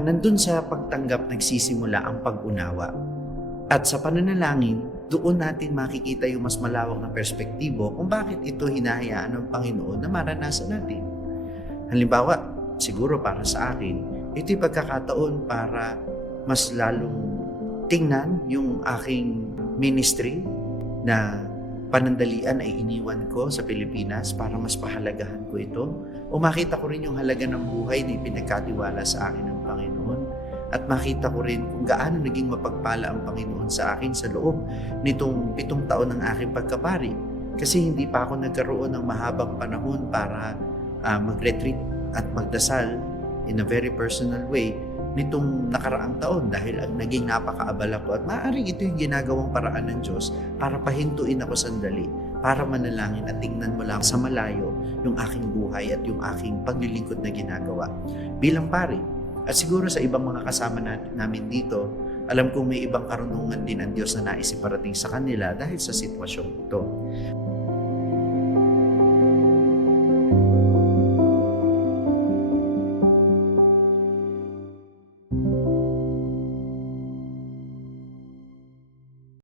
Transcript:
nandun sa pagtanggap nagsisimula ang pag-unawa. At sa pananalangin, doon natin makikita yung mas malawak na perspektibo kung bakit ito hinahayaan ng Panginoon na maranasan natin. Halimbawa, siguro para sa akin, ito'y pagkakataon para mas lalong tingnan yung aking ministry na panandalian ay iniwan ko sa Pilipinas para mas pahalagahan ko ito. O makita ko rin yung halaga ng buhay na ipinagkatiwala sa akin ng Panginoon. At makita ko rin kung gaano naging mapagpala ang Panginoon sa akin sa loob nitong 7 taon ng aking pagkapari. Kasi hindi pa ako nagkaroon ng mahabang panahon para mag-retreat at magdasal in a very personal way nitong nakaraang taon dahil ang naging napakaabala ko at maaaring ito yung ginagawang paraan ng Diyos para pahintuin ako sandali, para manalangin at tingnan mo lang sa malayo yung aking buhay at yung aking paglilingkod na ginagawa bilang pari. At siguro sa ibang mga kasama namin dito, alam kong may ibang karunungan din ang Diyos na nais iparating sa kanila dahil sa sitwasyong ito.